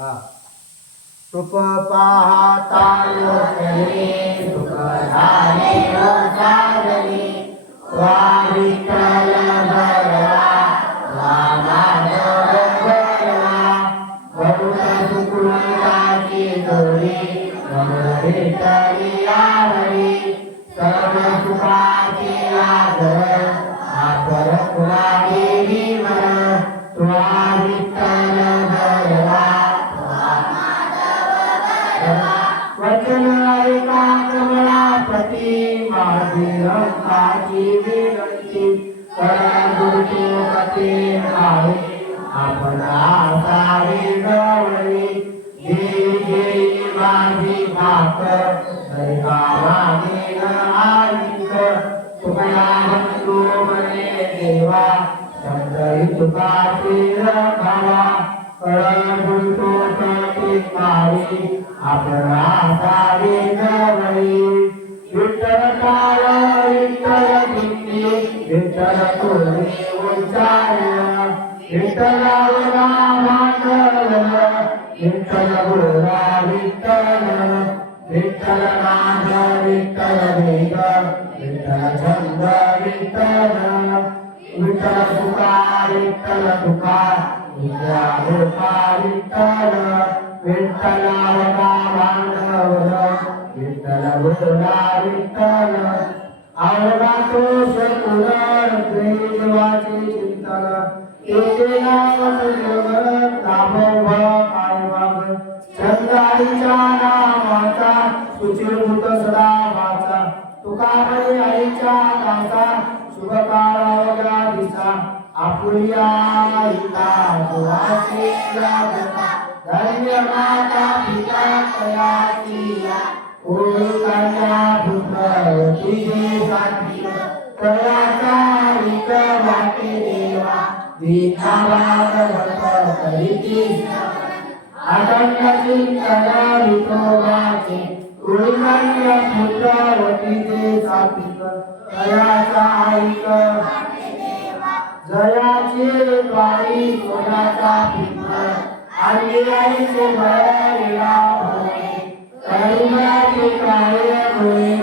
हा. सुख पाहता लोकले सुख झाले हो वा विठ्ठल वा माधव भक्त सुकृताची विठ्ठली आवडी सर्व सुखाची आदर शब्द तुकाची रखावा कळण बोलतो कळते काळी आपण आसारी गवळी विठ्ठल काळ विठ्ठल भिंती विठ्ठल तोरे उच्चार विठ्ठल मांडल विठ्ठल गोरा विठ्ठल विठ्ठल नाद विठ्ठल वेद विठ्ठल छंद विठ्ठल विठ्ठल विठ्ठल तुका विद्या विठ्ठल विठ्ठल वगा विठ्ठल गोरा विठ्ठल. आवडा तो सकुलर देवाचे चिंतन एके नाव जगत नामोभ काय माग नावाचा सुचिरभूत सदा वाचा. तुका आईच्या दासा शुभ आपुलिया इता दुवाचे लागता धन्य माता पिता तयाची ओळी कन्या पुत्र तुझे साठी तयाचा विक वाटे देवा. विठावाद भक्त करीती अखंड चिंतन विठोबाचे. तयाचा ऐक जयाचे द्वारी सोन्याचा पिंपळ आणि आईचे भरलेला होय करुणाचे काय डोळे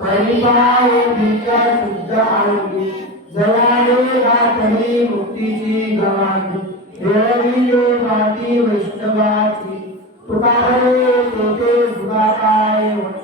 परिपाय बीज शुद्ध आरोग्य जयाने रात्री मुक्तीची गवाणी देवी माती वैष्णवाची. तुकारे तेथे सुगाताय होती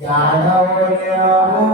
Yeah, I know you're yeah.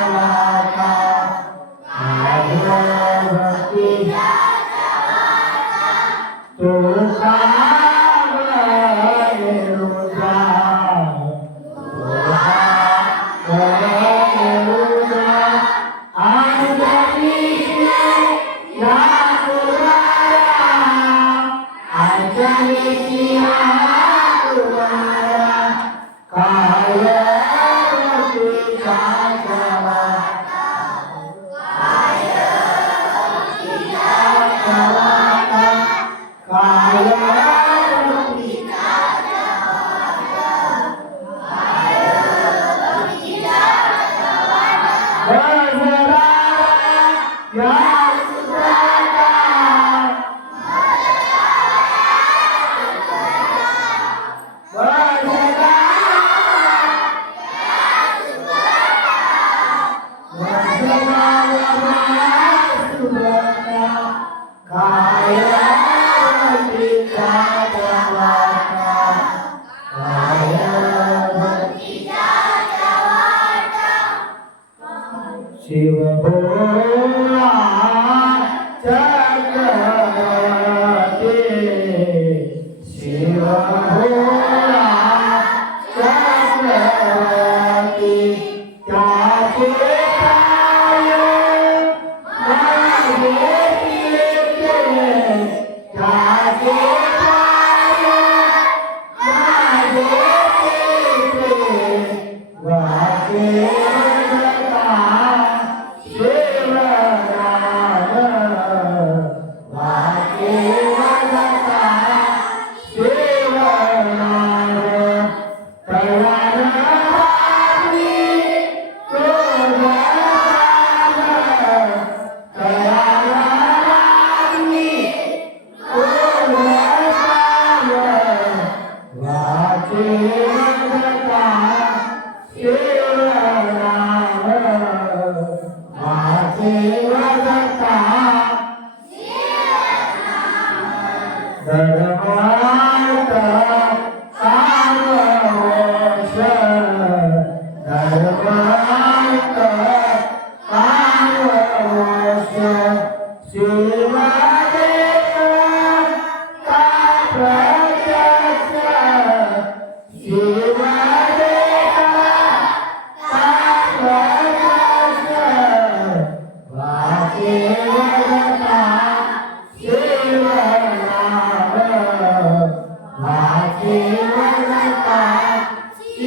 Hallelujah. Bye.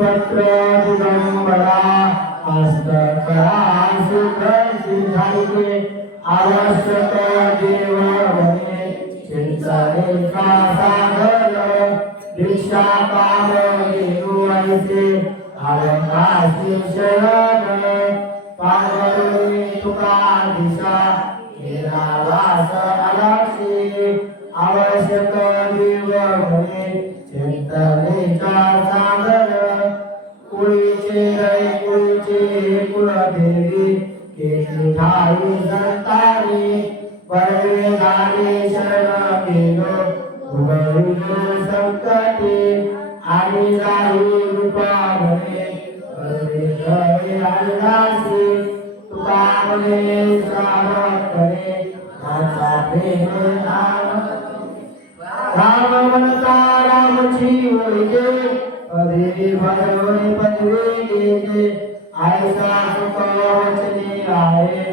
पाणीपत्र Digambara हस्तकरा सुख आवश्यक देव म्हणे चिंतनेचा दीक्षा काम देऊ ऐसे शरण पार्वती तुका दिशा केला वास आवश्यक देव म्हणे कुळीचे रै कुळीचे कुलदेवी केली ठाई संतारी परवे झाले शरण गेलो उभविलो संकटी आणि जाई रूपा म्हणे परवे तुका म्हणे श्रावण करे माझा प्रेम नाम राम म्हणता रामची ओळखे पदवी भरवणे पदवी गेले आयसा सुख आहे.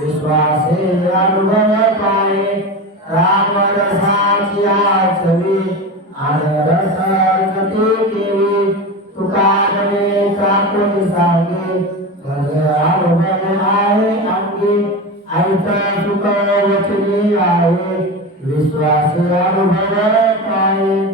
विश्वासे अनुभव पाये राम रसाची आचवी. आदरस गती केली तुका चाकून सांगे. भज अनुभव आहे अंगी. आहे. विश्वास अनुभव पाये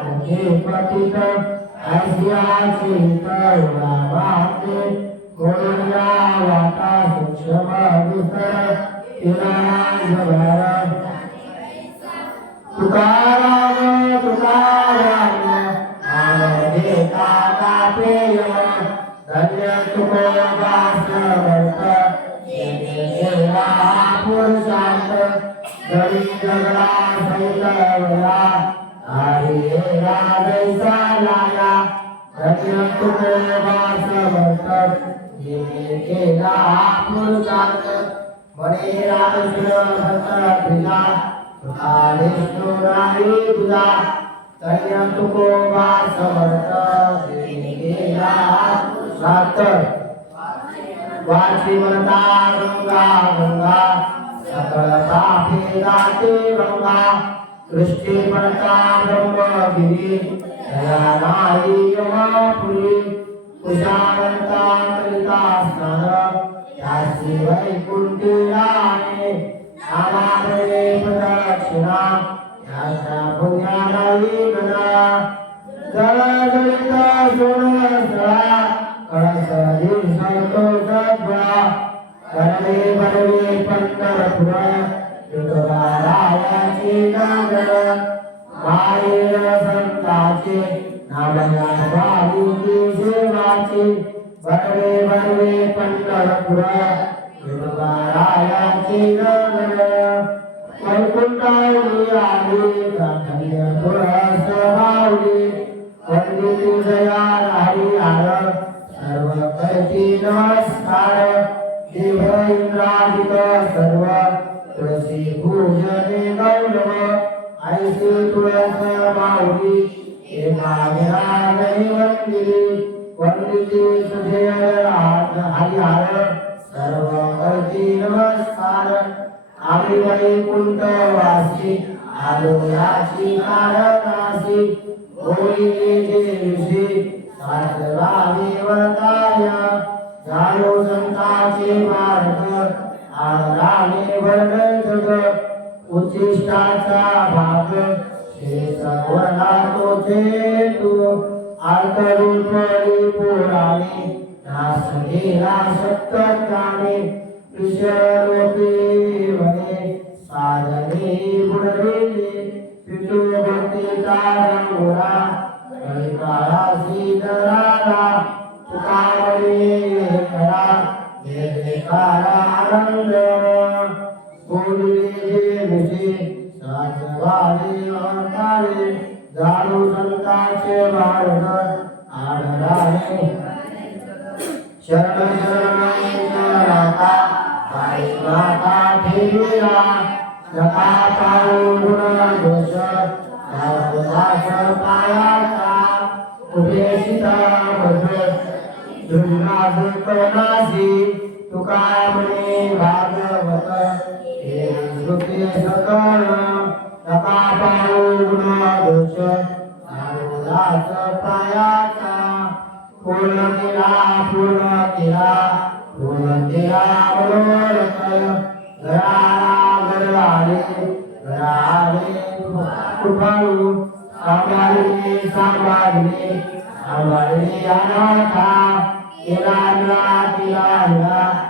पतित ऐसियाची करुणा वाटे कोणया वाटा सूक्ष्म दुसर किरणा जवार तुकाराम तुकाराम आनंदे काका पेय धन्य तुकोबास वर्त देवा पुरुषांत जरी जगला हरी राजैसा लाला धन्य तुकोबास वर्त केला पुरुषांत म्हणे रामकृष्ण भक्त पिला तुकारिष्णू तुको वास वर्त गेला सातर वाची म्हणता गंगा गंगा. सकळ पापे जाते गंगा. दृष्टी म्हणता ब्रह्मगिरी दया नाही यमापुरी कुशावंता कलिता स्नान त्याची वैकुंठी राणे नामाने प्रदक्षिणा त्याच्या पुण्यालाही गणा जळ जळित सोन सळा कळस दिवसातो सद्वा करणे बरवे पंढरपुर विठोबारायाची नागण मायेर संताचे नामया स्वामीची सेवाची बरवे बरवे पंढरपुर विठुरायाची नगर. वैकुंठावली आली धन्य तुळस भावली वंदिती जया राही आर सर्व करती नमस्कार देव इंद्राधिक सर्व तुळसी पूजने गौरव ऐसी तुळस माऊली एका विराजने वंदिली वंदिती तुझे हरिहर सर्व करती नमस्कार. आम्ही वैकुंठ वासी आलो याची कारणासी होळी दिवशी सातवावी वरदाय जाणो संताचे मार्ग आराने वर्णन जग उच्चिष्टाचा भाग. हे वर्णा तोचे तू. आर्तरूपी पुराणे नास गेला सत्याने विषलोपी वने साधने दराला तुकावले करा जयकार आनंद कोविले विषे सातवाले अवतारे जाणू संताचे मार्ग आढळाले शरण शरण राता काही माता ठेविला नका पाहू गुण दोष दास पायाचा उभे भद्र दुर्नाद कनासी तुका म्हणे भागवत हे श्रुती सकळ नका पाहू गुण दोष दास पायाचा पूर्ण केला पूर्ण केला पूर्ण केला मनोरथ घराला घरवाले घराले कृपाळू सांभाळले सांभाळले सांभाळले अनाथा केला निळा केला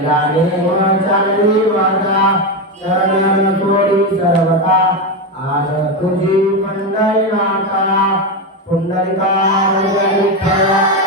केला नेम चालली माझा शरण सोडी सर्वता आज तुझी पंढरी माता पुंडलिका विठ्ठला